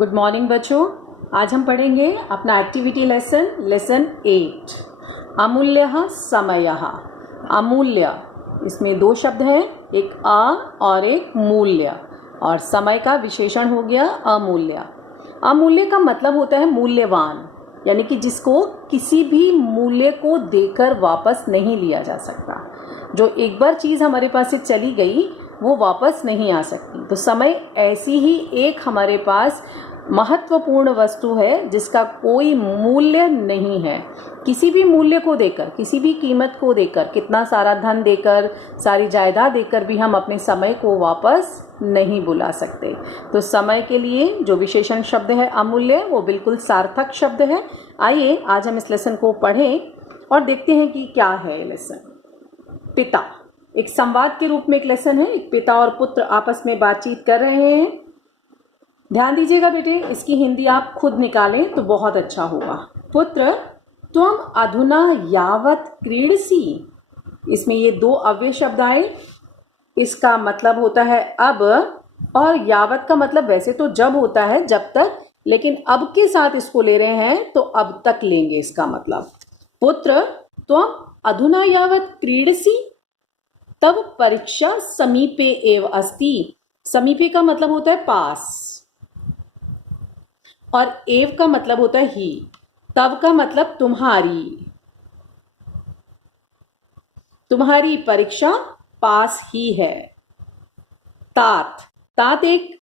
Good morning बच्चों। आज हम पढ़ेंगे अपना एक्टिविटी लेसन 8 अमूल्यः समयः। अमूल्य, इसमें दो शब्द हैं, एक और एक मूल्य, और समय का विशेषण हो गया अमूल्य। अमूल्य का मतलब होता है मूल्यवान, यानी कि जिसको किसी भी मूल्य को देकर वापस नहीं लिया जा सकता। जो एक बार चीज़ हमारे पास से चली गई वो वापस नहीं आ सकती। तो समय ऐसी ही एक हमारे पास महत्वपूर्ण वस्तु है जिसका कोई मूल्य नहीं है। किसी भी मूल्य को देकर, किसी भी कीमत को देकर, कितना सारा धन देकर, सारी जायदाद देकर भी हम अपने समय को वापस नहीं बुला सकते। तो समय के लिए जो विशेषण शब्द है अमूल्य, वो बिल्कुल सार्थक शब्द है। आइए आज हम इस लेसन को पढ़ें और देखते हैं कि क्या है ये लेसन। पिता, एक संवाद के रूप में एक लेसन है। एक पिता और पुत्र आपस में बातचीत कर रहे हैं। ध्यान दीजिएगा बेटे, इसकी हिंदी आप खुद निकालें तो बहुत अच्छा होगा। पुत्र, त्वम अधुना यावत क्रीडसी। इसमें ये दो अव्यय शब्द आए। इसका मतलब होता है अब, और यावत का मतलब वैसे तो जब होता है, जब तक, लेकिन अब के साथ इसको ले रहे हैं तो अब तक लेंगे इसका मतलब। पुत्र, त्वम अधुना यावत क्रीडसी तब परीक्षा समीपे एव अस्ति। समीपे का मतलब होता है पास, और एव का मतलब होता है ही। तब का मतलब तुम्हारी, तुम्हारी परीक्षा पास ही है। तात, तात एक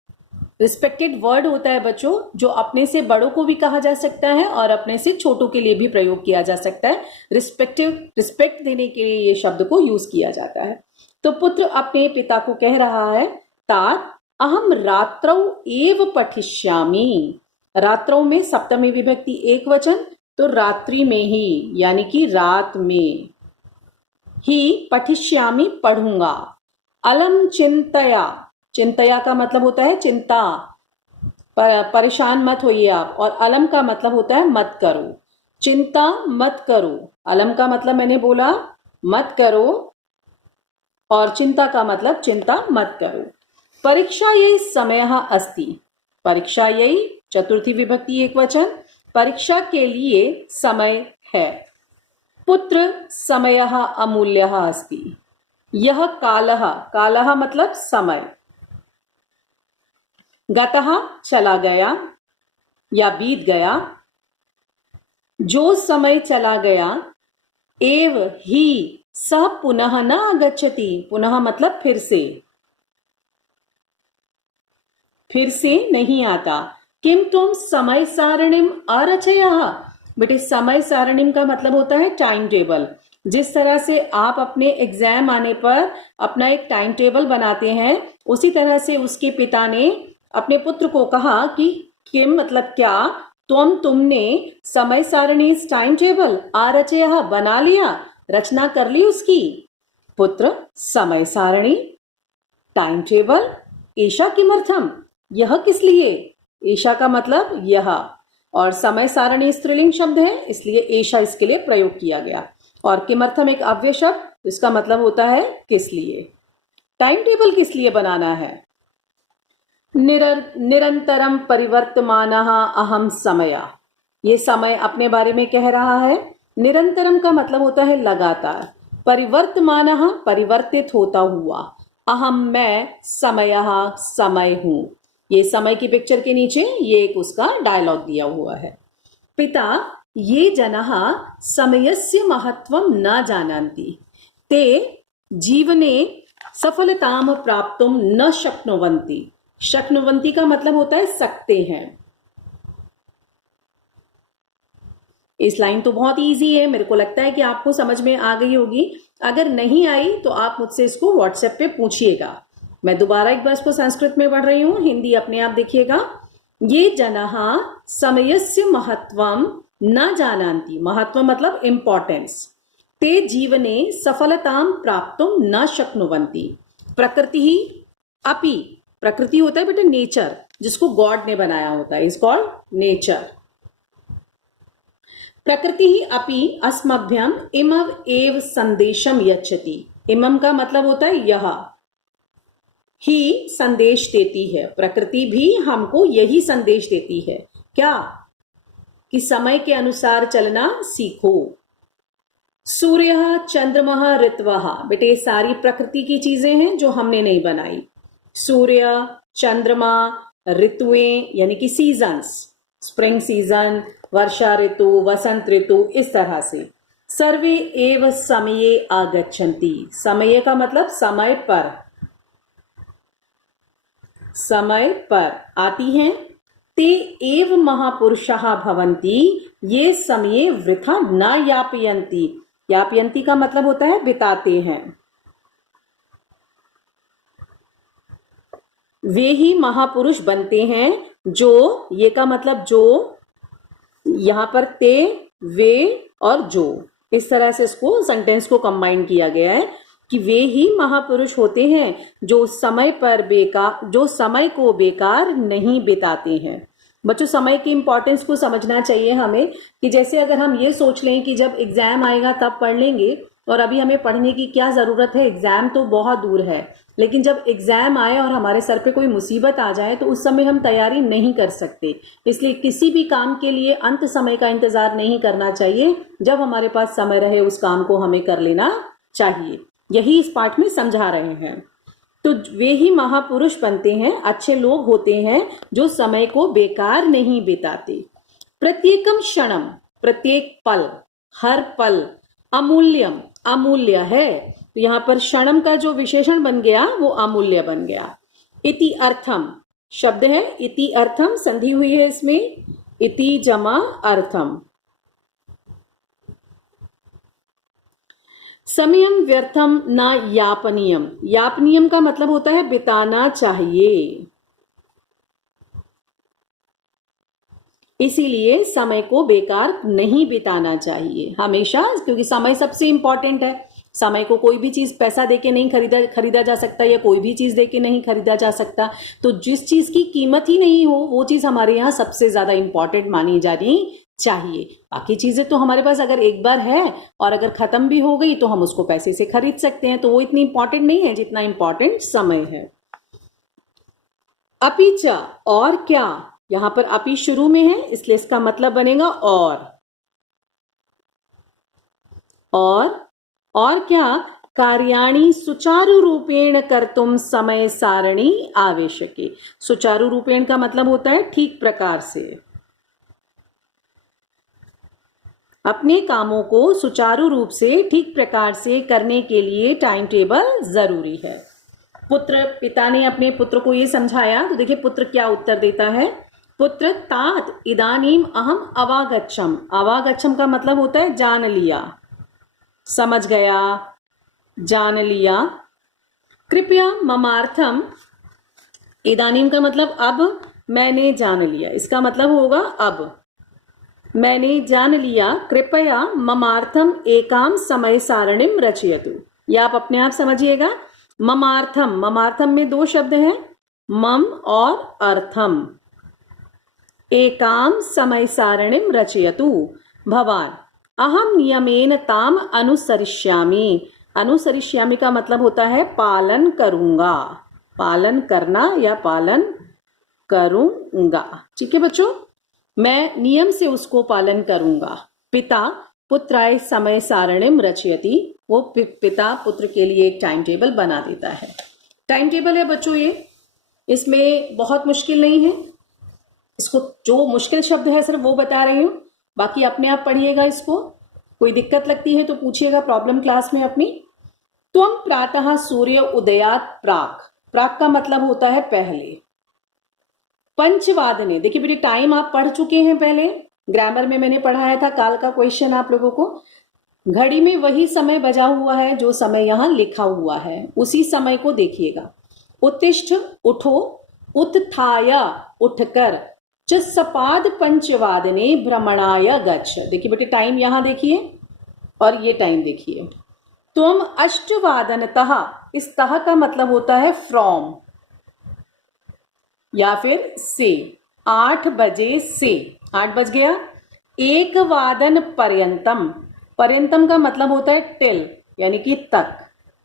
रिस्पेक्टेड वर्ड होता है बच्चों, जो अपने से बड़ों को भी कहा जा सकता है और अपने से छोटों के लिए भी प्रयोग किया जा सकता है। रिस्पेक्ट देने के लिए ये शब्द को यूज किया जाता है। तो पुत्र अपने पिता को कह रहा है, तात अहम रात्रौ एव पठिष्यामि। रात्रौ में सप्तमी विभक्ति एक वचन, तो रात्रि में ही, यानी कि रात में ही, पठिष्यामि पढ़ूंगा। अलम चिंतया, चिंतया का मतलब होता है चिंता, परेशान मत होइए आप, और अलम का मतलब होता है मत करो। चिंता मत करो, अलम का मतलब मैंने बोला मत करो, और चिंता का मतलब चिंता मत करो। परीक्षा यही समय अस्ति। परीक्षा यही चतुर्थी विभक्ति एक वचन, परीक्षा के लिए समय है। पुत्र समयः अमूल्यः अस्ति। यह कालः, कालः मतलब समय, गतः चला गया या बीत गया, जो समय चला गया, एव ही सह पुनः न आगच्छति। पुनः मतलब फिर से नहीं आता। किम तुम समय सारणिम अरचयः। बेटे समय सारणिम का मतलब होता है टाइम टेबल। जिस तरह से आप अपने एग्जाम आने पर अपना एक टाइम टेबल बनाते हैं, उसी तरह से उसके पिता ने अपने पुत्र को कहा कि किम मतलब क्या, तुमने समय सारणी टाइम टेबल आरचयः बना लिया, रचना कर ली उसकी। पुत्र समय सारणी टाइम टेबल, एषा किमर्थम, यह किस लिए। एषा का मतलब यह, और समय सारणी स्त्रीलिंग शब्द है, इसलिए एषा इसके लिए प्रयोग किया गया। और किमर्थम एक अव्यय शब्द, इसका मतलब होता है किस लिए। टाइम टेबल किस लिए बनाना है। निरंतरम परिवर्तमानः अहम समय। ये समय अपने बारे में कह रहा है। निरंतरम का मतलब होता है लगातार। परिवर्तमानः परिवर्तित होता हुआ। अहम मैं, समयः समय हूं। ये समय की पिक्चर के नीचे ये एक उसका डायलॉग दिया हुआ है। पिता ये जनः समयस्य महत्वं न जानन्ति, ते जीवने सफलतां प्राप्तुं न शक्नुवन्ति। शक्नुवन्ति का मतलब होता है सकते हैं। इस लाइन तो बहुत इजी है, मेरे को लगता है कि आपको समझ में आ गई होगी। अगर नहीं आई तो आप मुझसे इसको व्हाट्सएप पे पूछिएगा। मैं दोबारा एक बार इसको संस्कृत में पढ़ रही हूं, हिंदी अपने आप देखिएगा। ये जनः समयस्य महत्वं न जानन्ति, महत्व मतलब इंपॉर्टेंस, ते जीवने सफलतां प्राप्तुं न शक्नुवन्ति। प्रकृति ही अपि, प्रकृति होता है बेटे नेचर, जिसको गॉड ने बनाया होता है, इज कॉल्ड नेचर। प्रकृति ही अपि अस्मभ्यम इमव एव संदेशम यच्छति। इमम का मतलब होता है यह, ही संदेश देती है, प्रकृति भी हमको यही संदेश देती है, क्या? कि समय के अनुसार चलना सीखो। सूर्य, चंद्रमा, ऋतवः, बेटे ये सारी प्रकृति की चीजें हैं जो हमने नहीं बनाई। सूर्य, चंद्रमा, ऋतुएं यानी कि सीजन्स, स्प्रिंग सीजन, वर्षा ऋतु, वसंत ऋतु, इस तरह से। सर्वे एव समये आगच्छन्ति, समय का मतलब समय पर, समय पर आती हैं। ते एव महापुरुषाः भवन्ति, ये समय वृथा न यापयन्ति, यापयन्ति का मतलब होता है बिताते हैं। वे ही महापुरुष बनते हैं जो, ये का मतलब जो, यहां पर ते, वे और जो, इस तरह से इसको सेंटेंस को कंबाइन किया गया है कि वे ही महापुरुष होते हैं जो समय पर बेकार, जो समय को बेकार नहीं बिताते हैं। बच्चों समय की इंपॉर्टेंस को समझना चाहिए हमें, कि जैसे अगर हम ये सोच लें कि जब एग्जाम आएगा तब पढ़ लेंगे, और अभी हमें पढ़ने की क्या जरूरत है, एग्जाम तो बहुत दूर है, लेकिन जब एग्जाम आए और हमारे सर पे कोई मुसीबत आ जाए तो उस समय हम तैयारी नहीं कर सकते। इसलिए किसी भी काम के लिए अंत समय का इंतजार नहीं करना चाहिए, जब हमारे पास समय रहे उस काम को हमें कर लेना चाहिए। यही इस पाठ में समझा रहे हैं। तो वे ही महापुरुष बनते हैं, अच्छे लोग होते हैं जो समय को बेकार नहीं बिताते। प्रत्येकम क्षणम, प्रत्येक पल, हर पल, अमूल्यम, अमूल्य है। तो यहां पर क्षणम का जो विशेषण बन गया वो अमूल्य बन गया। इति अर्थम शब्द है, इति अर्थम संधि हुई है इसमें, इति जमा अर्थम। समयम व्यर्थम न यापनीयम, यापनीयम का मतलब होता है बिताना चाहिए, इसीलिए समय को बेकार नहीं बिताना चाहिए हमेशा, क्योंकि समय सबसे इंपॉर्टेंट है। समय को कोई भी चीज पैसा देके नहीं खरीदा जा सकता, या कोई भी चीज देके नहीं खरीदा जा सकता। तो जिस चीज की कीमत ही नहीं हो वो चीज हमारे यहाँ सबसे ज्यादा इंपॉर्टेंट मानी जानी चाहिए। बाकी चीजें तो हमारे पास अगर एक बार है और अगर खत्म भी हो गई तो हम उसको पैसे से खरीद सकते हैं, तो वो इतनी इंपॉर्टेंट नहीं है जितना इंपॉर्टेंट समय है। अपीच, और क्या, यहां पर अपी शुरू में है इसलिए इसका मतलब बनेगा और क्या, कार्याणि सुचारु रूपेण कर्तुम समय सारणी आवश्यकी। सुचारु रूपेण का मतलब होता है ठीक प्रकार से, अपने कामों को सुचारू रूप से ठीक प्रकार से करने के लिए टाइम टेबल जरूरी है। पुत्र, पिता ने अपने पुत्र को ये समझाया, तो देखिए पुत्र क्या उत्तर देता है। पुत्र, तात इदानीम अहम अवागच्छम, अवागच्छम का मतलब होता है जान लिया, समझ गया, जान लिया। कृपया ममार्थम, इदानीम का मतलब अब, मैंने जान लिया, इसका मतलब होगा अब, मैंने जान लिया। कृपया ममार्थम एकाम समय सारणिम रचयतु, या आप अपने आप समझिएगा। ममार्थम, ममार्थम में दो शब्द हैं, मम और अर्थम। एकाम समय सारणिम रचयतु भवान, अहम नियमेन ताम अनुसरिष्यामि। अनुसरिष्यामि का मतलब होता है पालन करूंगा, पालन करना या पालन करूंगा। ठीक है बच्चों, मैं नियम से उसको पालन करूंगा। पिता पुत्राय समय सारणिम रचयति, वो पिता पुत्र के लिए एक टाइम टेबल बना देता है। टाइम टेबल है बच्चों ये, इसमें बहुत मुश्किल नहीं है, इसको जो मुश्किल शब्द है सिर्फ वो बता रही हूं, बाकी अपने आप पढ़िएगा इसको। कोई दिक्कत लगती है तो पूछिएगा प्रॉब्लम क्लास में अपनी। त्वम प्रातः सूर्य उदयात प्राक, प्राक का मतलब होता है पहले। पंचवादने, देखिए बेटे टाइम आप पढ़ चुके हैं पहले, ग्रामर में मैंने पढ़ाया था, काल का क्वेश्चन आप लोगों को। घड़ी में वही समय बजा हुआ है जो समय यहां लिखा हुआ है, उसी समय को देखिएगा। उत्तिष्ठ उठो, उत्थाय उठकर, च सपाद पंचवादने भ्रमणाय गच्छ। देखिए बेटे टाइम यहां देखिए और ये टाइम देखिए। तुम अष्टवादनतः, इस तह का मतलब होता है फ्रॉम या फिर से, 8 बजे से, 8 बज गया। एक वादन पर्यंतम, पर्यंतम का मतलब होता है टिल यानी कि तक,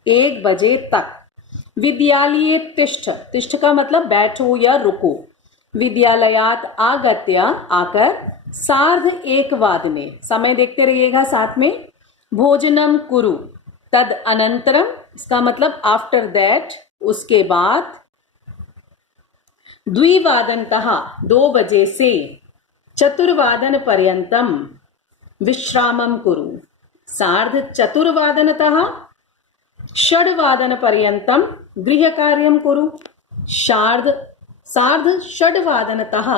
1 बजे तक। विद्यालये तिष्ठ, तिष्ठ का मतलब बैठो या रुको। विद्यालयात आगत्य, आकर। सार्ध एक वादने, समय देखते रहिएगा साथ में। भोजनम कुरु, तद अनंतरम, इसका मतलब आफ्टर दैट, उसके बाद। द्विवादनतः, 2 बजे से। चतुर्वादन पर्यंतम विश्रामम कुरु। सार्ध चतुर्वादनतः षड्वादन पर्यंतम गृह कार्यम कुरु। सार्ध षड्वादनतः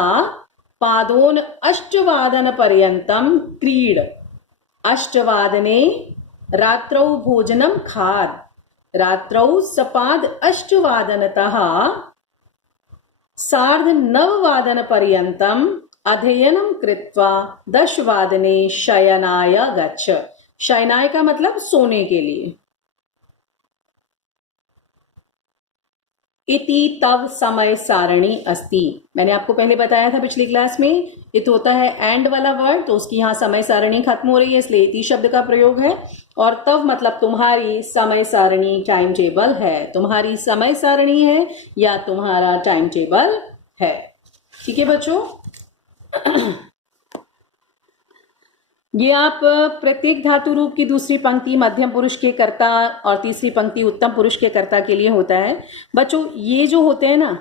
पादोन अष्टवादन पर्यंतम क्रीड। अष्टवादने रात्रौ भोजनम खाद। रात्रौ सपाद अष्टवादनतः सार्ध नववादन पर्यंतम अध्ययनम कृत्वा 10 वादने शयनाय गच्छ। शयनाय का मतलब सोने के लिए। इति तव समय सारणी अस्ति, मैंने आपको पहले बताया था पिछली क्लास में, इत होता है एंड वाला वर्ड, तो उसकी यहाँ समय सारणी खत्म हो रही है, इसलिए इति शब्द का प्रयोग है। और तव मतलब तुम्हारी समय सारणी, टाइम टेबल है। तुम्हारी समय सारणी है या तुम्हारा टाइम टेबल है। ठीक है बच्चों, ये आप प्रत्येक धातु रूप की दूसरी पंक्ति मध्यम पुरुष के कर्ता और तीसरी पंक्ति उत्तम पुरुष के कर्ता के लिए होता है। बच्चों ये जो होते हैं ना,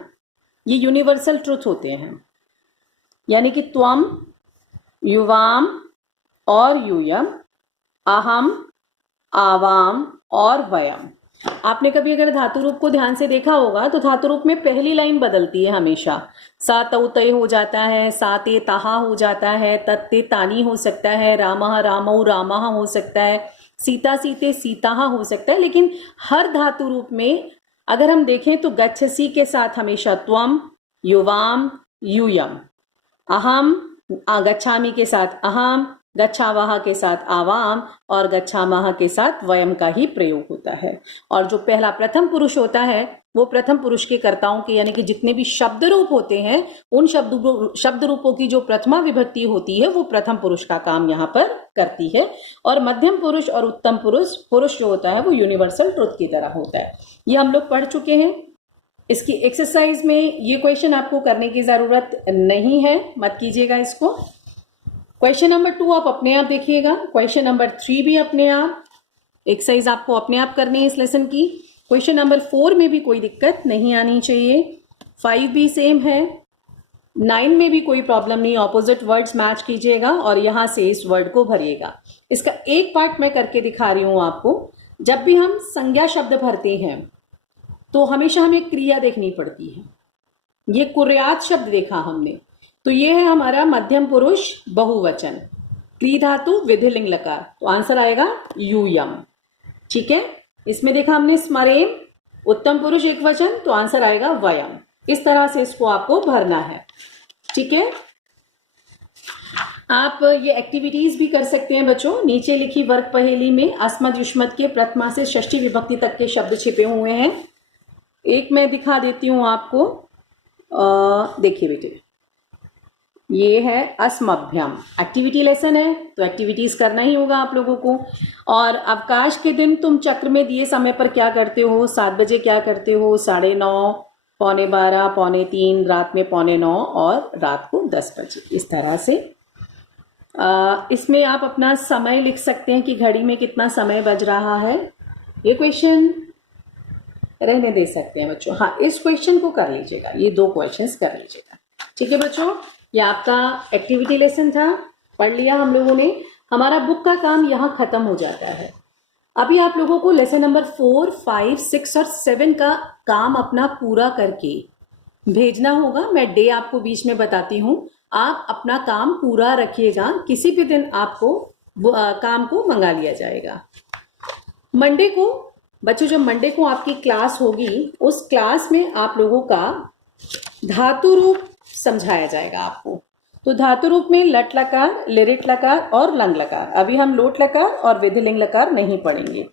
ये यूनिवर्सल ट्रुथ होते हैं, यानी कि त्वम, युवाम और यूयम, अहम, आवाम और वयम। आपने कभी अगर धातु रूप को ध्यान से देखा होगा तो धातु रूप में पहली लाइन बदलती है हमेशा। सा तौ तय हो जाता है, सा ते ताहा हो जाता है, तत्ते तानी हो सकता है, रामः रामौ रामः हो सकता है, सीता सीते सीताहा हो सकता है। लेकिन हर धातु रूप में अगर हम देखें तो गच्छसि के साथ हमेशा त्वम, युवाम, यूयम, अहम, गच्छामि के साथ अहम, गच्छावह के साथ आवाम और गच्छामः के साथ वयम का ही प्रयोग होता है। और जो पहला प्रथम पुरुष होता है वो प्रथम पुरुष के कर्ताओं के, यानी कि जितने भी शब्द रूप होते हैं उन शब्द रूपों की जो प्रथमा विभक्ति होती है वो प्रथम पुरुष का काम यहाँ पर करती है। और मध्यम पुरुष और उत्तम पुरुष जो होता है वो यूनिवर्सल ट्रुथ की तरह होता है। ये हम लोग पढ़ चुके हैं। इसकी एक्सरसाइज में ये क्वेश्चन आपको करने की जरूरत नहीं है, मत कीजिएगा इसको। क्वेश्चन नंबर 2 आप अपने आप देखिएगा, क्वेश्चन नंबर 3 भी अपने आप, एक्सरसाइज आपको अपने आप करनी है इस लेसन की। क्वेश्चन नंबर 4 में भी कोई दिक्कत नहीं आनी चाहिए, 5 भी सेम है, 9 में भी कोई प्रॉब्लम नहीं। ऑपोजिट वर्ड्स मैच कीजिएगा और यहां से इस वर्ड को भरिएगा। इसका एक पार्ट मैं करके दिखा रही हूं आपको। जब भी हम संज्ञा शब्द भरते हैं तो हमेशा हमें क्रिया देखनी पड़ती है। ये कुर्यात शब्द देखा हमने, तो ये है हमारा मध्यम पुरुष बहुवचन, क्री धातु विधिलिंग लकार, तो आंसर आएगा यूयम। ठीक है, इसमें देखा हमने स्मरेम, उत्तम पुरुष एक वचन, तो आंसर आएगा वयम। इस तरह से इसको आपको भरना है। ठीक है, आप ये एक्टिविटीज भी कर सकते हैं बच्चों। नीचे लिखी वर्ग पहेली में अस्मद युष्मद के प्रथमा से षष्ठी विभक्ति तक के शब्द छिपे हुए हैं। एक मैं दिखा देती हूं आपको, देखिए बेटे, ये है अस्मभ्यम, एक्टिविटी लेसन है तो एक्टिविटीज करना ही होगा आप लोगों को। और अवकाश के दिन तुम चक्र में दिए समय पर क्या करते हो? 7 बजे क्या करते हो, 9:30, 12:15, 3:45, रात में 9:15 और रात को 10 बजे। इस तरह से इसमें आप अपना समय लिख सकते हैं कि घड़ी में कितना समय बज रहा है। ये क्वेश्चन रहने दे सकते हैं बच्चों। हाँ, इस क्वेश्चन को कर लीजिएगा, ये 2 क्वेश्चंस कर लीजिएगा। ठीक है बच्चों, ये आपका एक्टिविटी लेसन था, पढ़ लिया हम लोगों ने। हमारा बुक का काम यहाँ खत्म हो जाता है। अभी आप लोगों को लेसन नंबर 4, 5, 6 और 7 का काम अपना पूरा करके भेजना होगा। मैं डे आपको बीच में बताती हूँ, आप अपना काम पूरा रखिएगा। किसी भी दिन आपको काम को मंगा लिया जाएगा। मंडे को बच्चों, जब मंडे को आपकी क्लास होगी, उस क्लास में आप लोगों का धातु रूप समझाया जाएगा आपको। तो धातु रूप में लट लकार, लिरिट लकार और लंग लकार। अभी हम लोट लकार और विधिलिंग लकार नहीं पढ़ेंगे।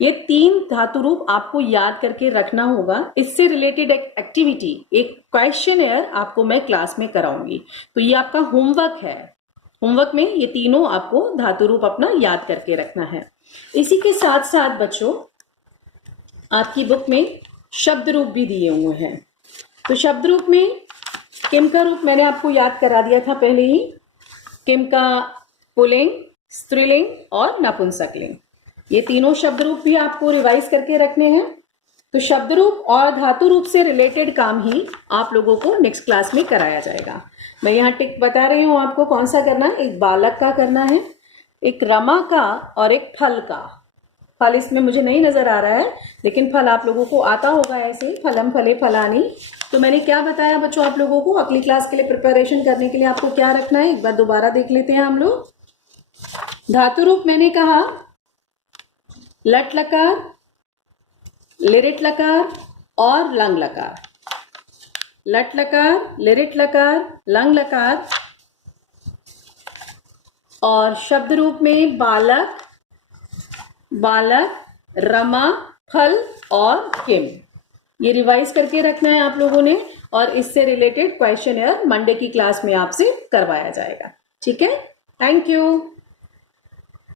ये 3 धातु रूप आपको याद करके रखना होगा। इससे रिलेटेड एक्टिविटी, एक क्वेश्चनएयर आपको मैं क्लास में कराऊंगी। तो ये आपका होमवर्क है। होमवर्क में ये तीनों आपको धातु रूप अपना याद करके रखना है। इसी के साथ साथ बच्चों, आपकी बुक में शब्द रूप भी दिए हुए हैं। तो शब्द रूप में किम का रूप मैंने आपको याद करा दिया था पहले ही। किम का पुल्लिंग, स्त्रीलिंग और नपुंसकलिंग, ये तीनों शब्द रूप भी आपको रिवाइज करके रखने हैं। तो शब्द रूप और धातु रूप से रिलेटेड काम ही आप लोगों को नेक्स्ट क्लास में कराया जाएगा। मैं यहाँ टिक बता रही हूँ आपको कौन सा करना है। एक बालक का करना है, एक रमा का और एक फल का। फल इसमें मुझे नहीं नजर आ रहा है, लेकिन फल आप लोगों को आता होगा ऐसे, फलम फले फलानी। तो मैंने क्या बताया बच्चों आप लोगों को, अगली क्लास के लिए प्रिपरेशन करने के लिए आपको क्या रखना है, एक बार दोबारा देख लेते हैं हम लोग। धातु रूप मैंने कहा लट लकार, लिरिट लकार और लंग लकार। लट लकार, लिरिट लकार, लंग लकार। और शब्द रूप में बालक, बालक, रमा, फल और किम। ये रिवाइज करके रखना है आप लोगों ने, और इससे रिलेटेड क्वेश्चन मंडे की क्लास में आपसे करवाया जाएगा। ठीक है, थैंक यू।